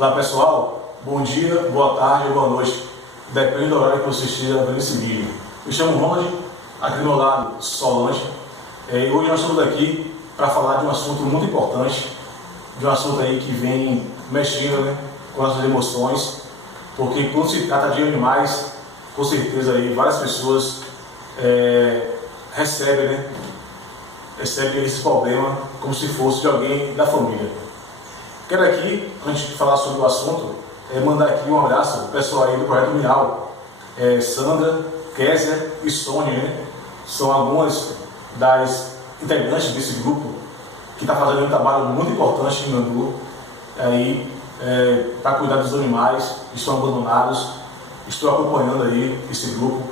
Olá pessoal, bom dia, boa tarde ou boa noite, depende do horário que você esteja vendo esse vídeo. Me chamo Ronald, aqui do meu lado Solange, e hoje nós estamos aqui para falar de um assunto muito importante, de um assunto aí que vem mexendo, com as nossas emoções, porque quando se trata de animais, com certeza aí várias pessoas recebem esse problema como se fosse de alguém da família. Quero aqui, antes de falar sobre o assunto, mandar aqui um abraço ao pessoal aí do Projeto Miau, Sandra, Kézia e Sônia, são algumas das integrantes desse grupo que está fazendo um trabalho muito importante em Mandu, para cuidar dos animais que estão abandonados. Estou acompanhando aí esse grupo.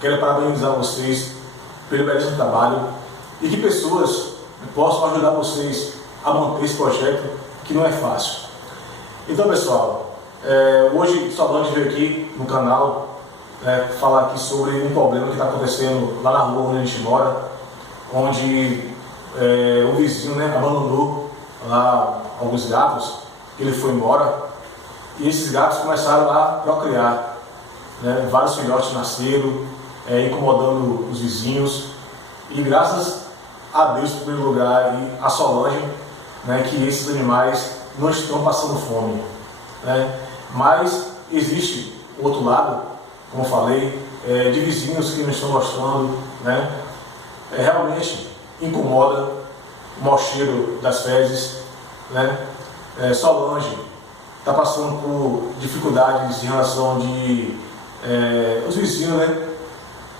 Quero parabenizar vocês pelo belíssimo trabalho e que pessoas possam ajudar vocês a manter esse projeto, que não é fácil. Então pessoal, hoje Solange veio aqui no canal falar aqui sobre um problema que está acontecendo lá na rua onde a gente mora, onde o vizinho abandonou lá alguns gatos, que ele foi embora, e esses gatos começaram a procriar, vários filhotes nasceram, incomodando os vizinhos, e graças a Deus em primeiro lugar e a Solange, que esses animais não estão passando fome, mas existe o outro lado, como eu falei, de vizinhos que não estão gostando, realmente incomoda o mau cheiro das fezes, Solange está passando por dificuldades em relação de os vizinhos,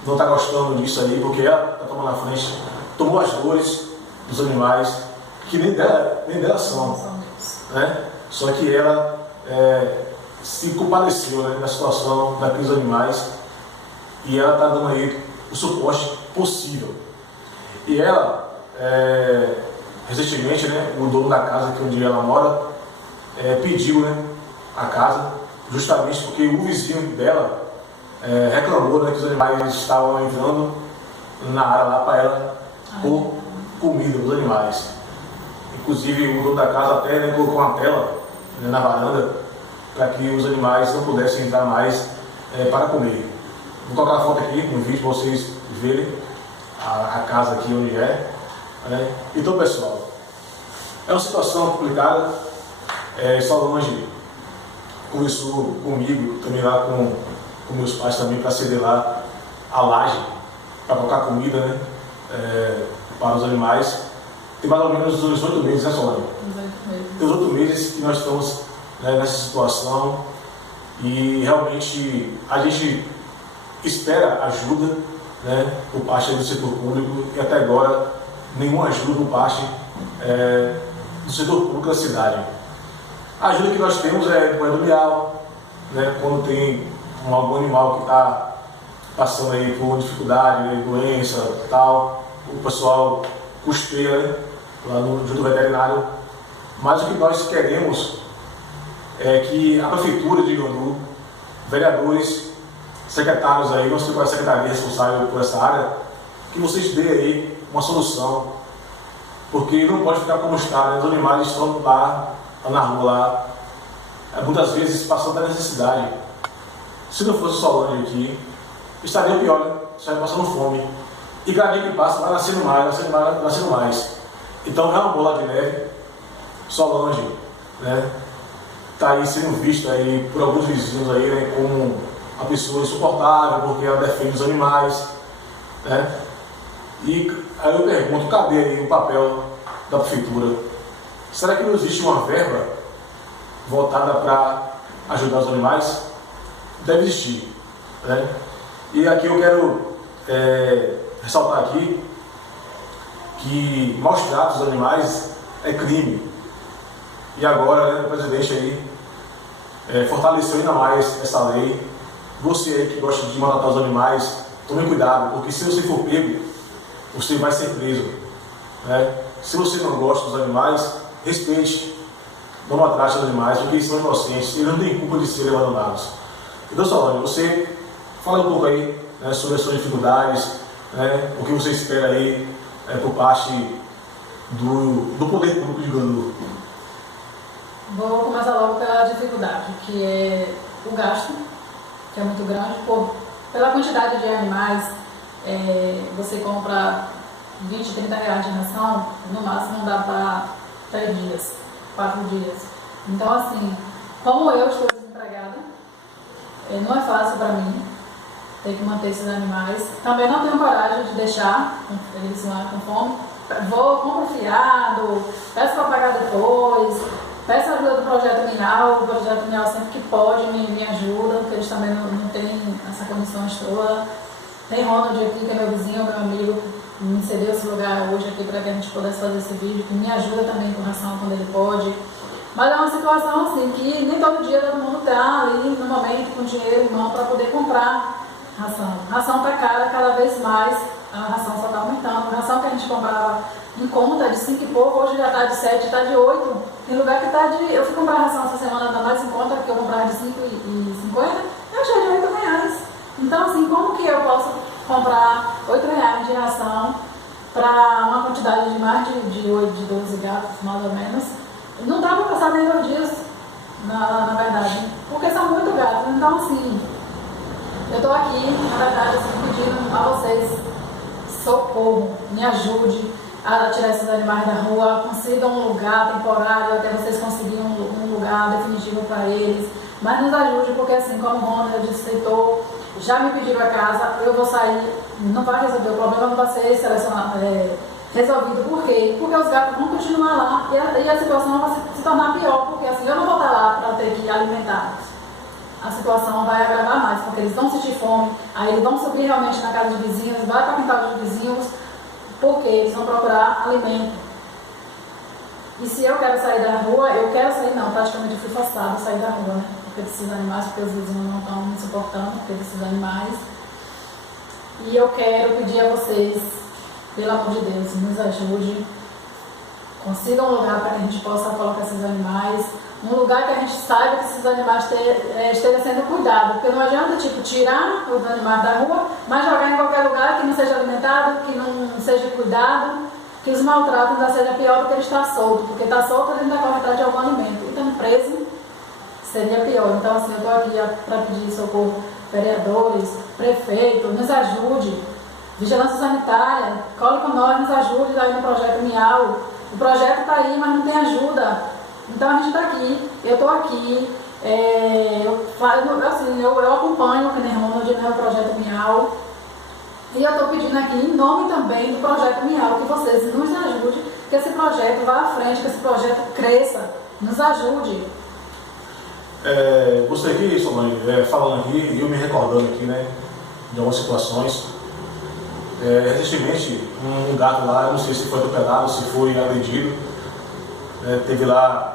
não está gostando disso aí, porque ela está tomando a frente, tomou as dores dos animais, que nem dela são, só que ela se compadeceu da situação daqueles animais, e ela está dando aí o suporte possível. E ela, recentemente, o dono da casa que onde ela mora pediu a casa, justamente porque o vizinho dela reclamou que os animais estavam entrando na área lá para ela pôr comida para os animais. Inclusive o dono da casa até colocou uma tela na varanda para que os animais não pudessem entrar mais para comer. Vou colocar a foto aqui no vídeo para vocês verem a casa aqui onde Então pessoal, é uma situação complicada. Solange conversou comigo também lá com meus pais também para ceder lá a laje para colocar comida para os animais. Tem mais ou menos uns 8 meses, Solange? Tem uns 8 meses que nós estamos nessa situação, e realmente a gente espera ajuda por parte do setor público, e até agora nenhuma ajuda por parte do setor público da cidade. A ajuda que nós temos é do Miau, quando tem algum animal que está passando aí por dificuldade, doença e tal, o pessoal custeia lá junto do veterinário. Mas o que nós queremos é que a prefeitura de Mandu, vereadores, secretários aí, nós temos a secretaria responsável por essa área, que vocês dêem aí uma solução, porque não pode ficar como está, os animais estão lá na rua, lá, muitas vezes passando da necessidade. Se não fosse Solange aqui, estaria pior, estaria passando fome, e cada dia que passa vai nascendo mais. Então é uma bola de neve. Solange está aí sendo vista aí por alguns vizinhos aí, como uma pessoa insuportável, porque ela defende os animais, E aí eu pergunto, cadê aí o papel da prefeitura? Será que não existe uma verba voltada para ajudar os animais? Deve existir, E aqui eu quero ressaltar aqui que maus tratos dos animais é crime. E agora o presidente aí fortaleceu ainda mais essa lei. Você aí que gosta de maltratar os animais, tome cuidado, porque se você for pego, você vai ser preso. Se você não gosta dos animais, respeite, não maltrate os animais, porque eles são inocentes, eles não têm culpa de serem abandonados. Então Solange, você fala um pouco aí sobre as suas dificuldades, o que você espera aí por parte do poder público de Mandu. Vou começar logo pela dificuldade, que é o gasto, que é muito grande, pela quantidade de animais. Você compra 20, 30 reais de ração, no máximo dá para 3 dias, 4 dias. Então, assim, como eu estou desempregada, não é fácil para mim ter que manter esses animais. Também não tenho coragem de deixar eles lá com fome. Compro fiado, peço para pagar depois, peço a ajuda do Projeto Miau. O Projeto Miau sempre que pode me ajuda, porque eles também não têm essa condição toda. Tem Ronald aqui, que é meu vizinho, meu amigo, que me cedeu esse lugar hoje aqui para que a gente pudesse fazer esse vídeo, que me ajuda também com ração quando ele pode. Mas é uma situação assim, que nem todo dia todo mundo está ali no momento com dinheiro em mão para poder comprar ração. Ração está cara cada vez mais, a ração só está aumentando. A ração que a gente comprava em conta de 5 e pouco, hoje já está de 7, está de 8. Tem lugar que está de... Eu fui comprar ração essa semana, está mais em conta, porque eu comprava de 5,50, eu achei de 8 reais. Então, assim, como que eu posso comprar 8 reais de ração para uma quantidade de mais de 8, de 12 gatos, mais ou menos? Não dá para passar nem 2 dias, na verdade, porque são muito gatos. Então, assim, eu estou aqui, na verdade, assim, pedindo a vocês socorro, me ajude a tirar esses animais da rua, consigam um lugar temporário até vocês conseguirem um lugar definitivo para eles, mas nos ajude, porque assim, como o Ronald aceitou, já me pediram a casa, eu vou sair, não vai resolver, o problema não vai ser resolvido. Por quê? Porque os gatos vão continuar lá e a situação vai se tornar pior, porque assim, eu não vou estar lá para ter que alimentá-los. A situação vai agravar mais, porque eles vão sentir fome, aí eles vão subir realmente na casa de vizinhos, vai para o quintal dos vizinhos, porque eles vão procurar alimento. E se eu quero sair da rua, eu quero sair, não, praticamente eu fui forçada a sair da rua, né? Porque desses animais, porque os vizinhos não estão me suportando, porque desses animais. E eu quero pedir a vocês, pelo amor de Deus, nos ajude, consigam um lugar para que a gente possa colocar esses animais, um lugar que a gente saiba que esses animais estejam sendo cuidados, porque não adianta tipo, tirar os animais da rua, mas jogar em qualquer lugar que não seja alimentado, que não seja cuidado, que os maltratos ainda seja pior do que ele está solto, porque está solto ele ainda corre atrás de algum alimento, e estando preso seria pior. Então assim, eu estou aqui para pedir socorro, vereadores, prefeito, nos ajude, vigilância sanitária, cole com nós, nos ajude aí no Projeto Miau. O projeto está aí, mas não tem ajuda. Então a gente está aqui, eu estou aqui, eu acompanho o Ronald, né, o Projeto Miau, e eu estou pedindo aqui, em nome também do Projeto Miau, que vocês nos ajudem, que esse projeto vá à frente, que esse projeto cresça, nos ajude. Gostaria que, Solange, falando aqui, e eu me recordando aqui, né, de algumas situações, recentemente, um gato lá, eu não sei se foi atropelado, se foi agredido, teve lá,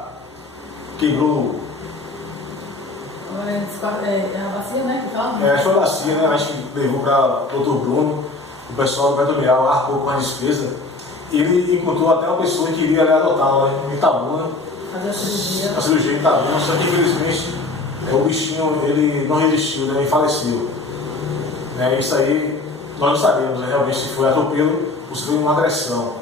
quebrou. A bacia, né? Acho que foi a bacia, né? A gente levou para o Dr. Bruno, o pessoal do Projeto Miau arcou com a despesa. Ele encontrou até uma pessoa que iria adotá-lo, né, em Itabuna. Fazer a cirurgia. A cirurgia em Itabuna, só que infelizmente o bichinho ele não resistiu, né? E faleceu. Isso aí nós não sabemos, né, realmente se foi atropelo ou se foi uma agressão.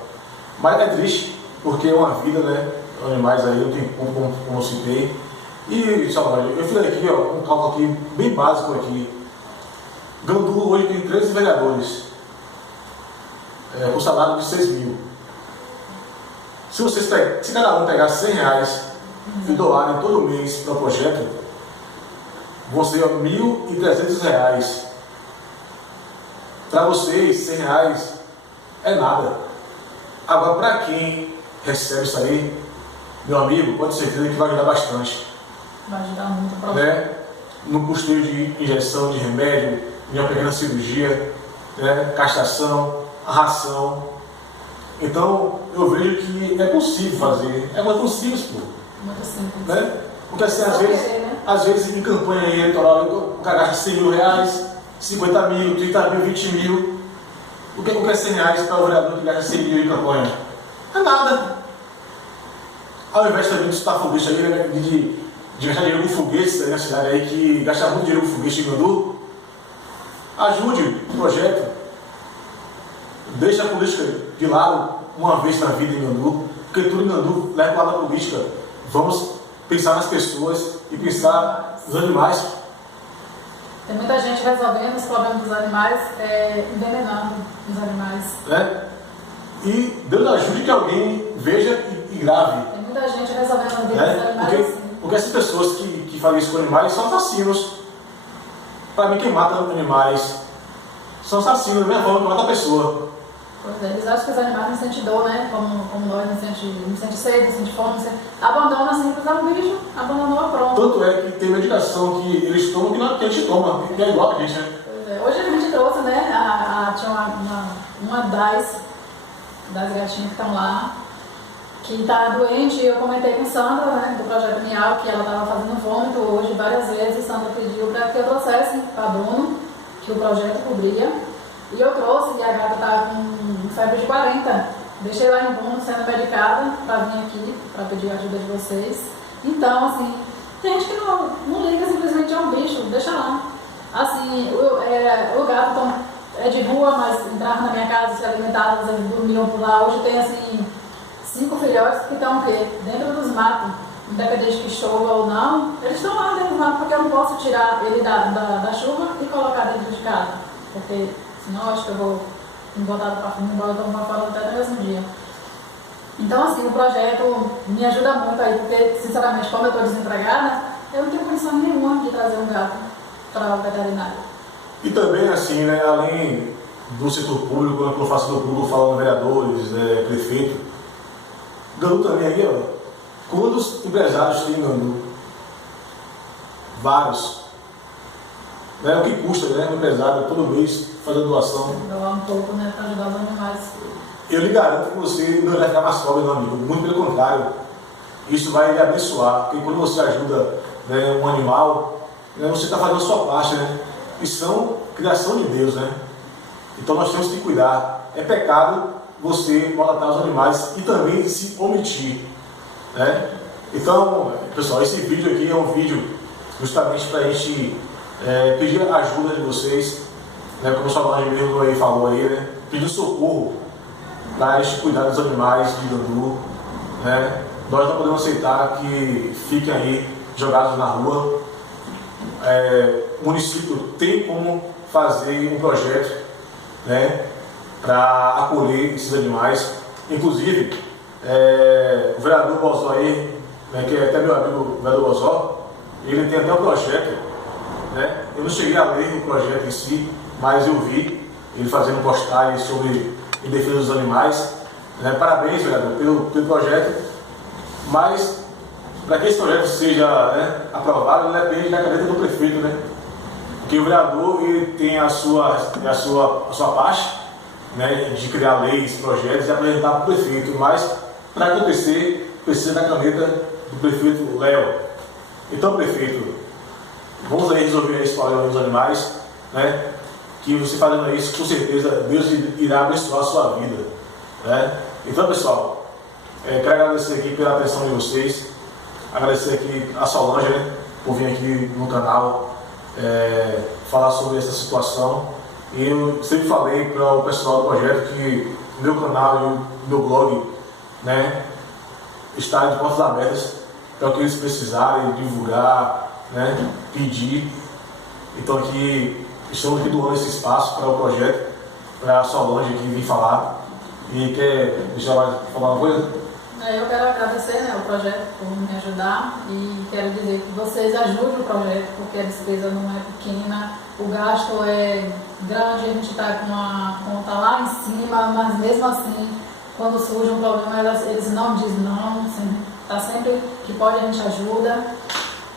Mas é triste, porque é uma vida, né? Animais aí, não tem como eu citei. E, Salvador, eu fiz aqui, um cálculo aqui, bem básico aqui. Gandu hoje tem 13 vereadores, com salário de 6 mil. Se cada um pegar 100 reais e doarem todo mês para o projeto, vão ser 1.300 reais. Para vocês, 100 reais é nada. Agora, para quem recebe isso aí, meu amigo, pode ter certeza que vai ajudar bastante. Vai ajudar muito para no custeio de injeção de remédio, de uma pequena cirurgia, castração, ração. Então, eu vejo que é possível fazer. É muito simples, pô. Muito simples. Porque assim, às vezes em campanha eleitoral, o cara gasta 100 mil reais, 50 mil, 30 mil, 20 mil. O que é 100 reais para o vereador que gasta 100 mil em campanha? É nada. Ao invés também de estar foguete aí, né, de gastar dinheiro com foguetes aí na cidade aí, que gasta muito dinheiro com foguete em Gandu, ajude o projeto. Deixe a política de lado uma vez na vida em Gandu, porque tudo em Gandu leva para a política. Vamos pensar nas pessoas e pensar nos animais. Tem muita gente resolvendo os problemas dos animais, envenenando os animais. Né? E Deus ajude que alguém veja e grave. Tem muita gente resolvendo a vida dos animais assim. Porque essas pessoas que fazem isso com animais são assassinos. Para mim, quem mata animais são assassinos, da mesma forma que mata a pessoa. Pois é, eles acham que os animais não sentem dor, né? Como nós, não sente sede, não sente fome, abandona simples a um bicho, abandonou, pronto. Tanto é que tem medicação que eles tomam que a gente toma, que é igual a gente, né? Pois é. Hoje a gente trouxe, né? Tinha uma das gatinhas que estão lá, que está doente, e eu comentei com Sandra, né, do Projeto Miau, que ela estava fazendo vômito hoje várias vezes, e Sandra pediu para que eu trouxesse para Bruno, que o projeto cobria, e eu trouxe, e a gata estava com febre de 40, deixei lá em Bruno sendo medicada para vir aqui, para pedir a ajuda de vocês. Então, assim, tem gente que não liga simplesmente a um bicho, deixa lá. Assim, o gato é de rua, mas entrava na minha casa, se alimentava, eles dormiam por lá. Hoje tem, assim, 5 filhotes que estão o quê? Dentro dos matos, independente que chova ou não, eles estão lá dentro dos matos, porque eu não posso tirar ele da chuva e colocar dentro de casa, porque senão acho que eu vou me botar para fora até no mesmo dia. Então, assim, o projeto me ajuda muito aí, porque, sinceramente, como eu estou desempregada, eu não tenho condição nenhuma de trazer um gato para o veterinário. E também, assim, né, além do setor público, quando eu faço do público falando vereadores, prefeito, Gandu também aqui, ó. Quantos empresários tem Gandu? Vários. Né, o que custa, né, um empresário todo mês fazer doação? Doar um pouco, né, para ajudar os animais. Eu lhe garanto que você não vai ficar mais pobre, meu amigo. Muito pelo contrário. Isso vai lhe abençoar. Porque quando você ajuda, né, um animal, né, você está fazendo a sua parte, né? E são criação de Deus, né? Então nós temos que cuidar. É pecado você maltratar os animais e também se omitir, né? Então, pessoal, esse vídeo aqui é um vídeo justamente para a gente pedir a ajuda de vocês, né? Como o Solange mesmo aí falou aí, né? Pedir socorro para a gente cuidar dos animais de Gandu, né? Nós não podemos aceitar que fiquem aí jogados na rua. O município tem como fazer um projeto, né, para acolher esses animais. Inclusive, o vereador Bozó aí, né, que é até meu amigo o vereador Bozó, ele tem até um projeto, né? Eu não cheguei a ler o projeto em si, mas eu vi ele fazendo postagem sobre em defesa dos animais, né? Parabéns, vereador, pelo projeto, mas para que esse projeto seja, né, aprovado, ele depende da caneta do prefeito, né? Porque o vereador ele tem a sua parte, né, de criar leis, projetos e apresentar para o prefeito, mas para acontecer precisa da caneta do prefeito Léo. Então, prefeito, vamos aí resolver esse problema dos animais, né? Que você fazendo isso, com certeza Deus irá abençoar a sua vida, né? Então, pessoal, quero agradecer aqui pela atenção de vocês, agradecer aqui a Solange, né, por vir aqui no canal falar sobre essa situação. E eu sempre falei para o pessoal do projeto que o meu canal e o meu blog, né, está de portas abertas para o que eles precisarem, divulgar, né, pedir. Então aqui estamos aqui doando esse espaço para o projeto, para a Solange que vim falar. E quer deixar falar uma coisa? Eu quero agradecer, né, o projeto por me ajudar e quero dizer que vocês ajudem o projeto, porque a despesa não é pequena, o gasto é grande, a gente está com a conta lá em cima, mas mesmo assim, quando surge um problema, eles não dizem não, está sempre que pode a gente ajuda.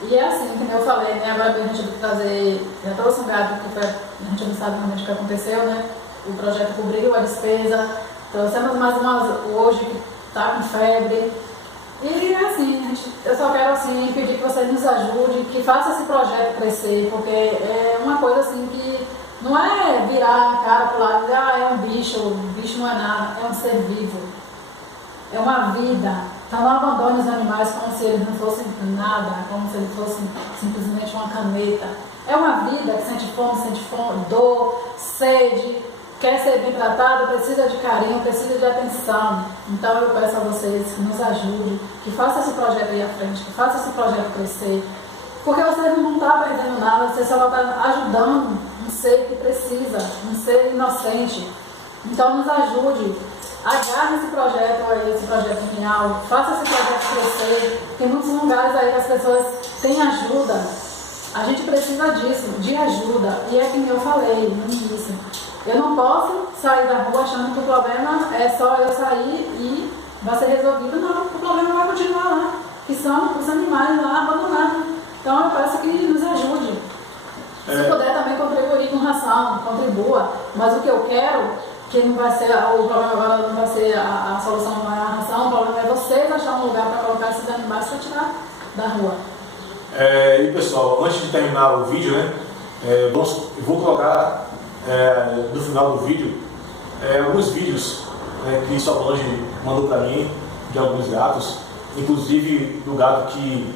E é assim, como eu falei, né, agora a gente trazer, já trouxe um gato que a gente não sabe realmente o que aconteceu, né, o projeto cobriu a despesa, trouxemos mais umas hoje que está com febre. E assim, eu só quero assim, pedir que vocês nos ajudem, que façam esse projeto crescer, porque é uma coisa assim que não é virar a cara para o lado e dizer, é um bicho não é nada, é um ser vivo, é uma vida. Então não abandone os animais como se eles não fossem nada, como se eles fossem simplesmente uma caneta. É uma vida que sente fome, dor, sede, quer ser bem tratado, precisa de carinho, precisa de atenção. Então eu peço a vocês que nos ajudem, que façam esse projeto ir à frente, que façam esse projeto crescer. Porque vocês não estão perdendo nada, vocês só estão ajudando um ser que precisa, um ser inocente. Então nos ajude, agarre esse projeto aí, esse projeto real, faça esse projeto crescer. Tem muitos lugares aí que as pessoas têm ajuda. A gente precisa disso, de ajuda. E é como eu falei no início. Eu não posso sair da rua achando que o problema é só eu sair e vai ser resolvido. Não, o problema vai continuar lá, que são os animais lá abandonados. Então eu peço que nos ajude. Se puder também contribuir com ração, contribua. Mas o que eu quero, que não vai ser, o problema agora não vai ser a solução, não é a ração, o problema é vocês achar um lugar para colocar esses animais para tirar da rua. E pessoal, antes de terminar o vídeo, né, eu vou colocar no final do vídeo alguns vídeos que Solange mandou para mim de alguns gatos, inclusive do gato que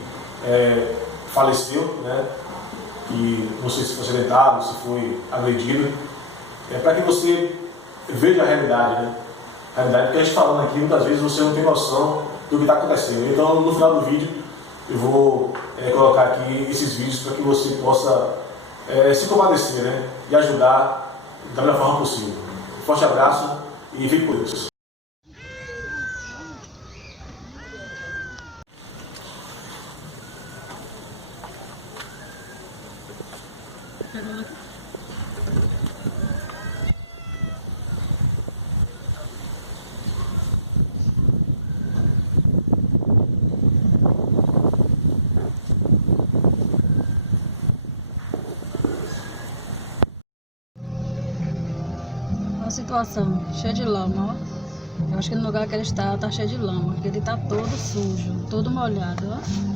faleceu, né, que não sei se foi acidentado, se foi agredido, para que você veja a realidade, né? A realidade que a gente falando aqui, muitas vezes você não tem noção do que está acontecendo. Então no final do vídeo eu vou colocar aqui esses vídeos para que você possa se compadecer, né, e ajudar da melhor forma possível. Forte abraço e fique com Deus. Olha a situação, cheia de lama, ó. Eu acho que no lugar que ele está, tá cheio de lama, porque ele tá todo sujo, todo molhado, ó.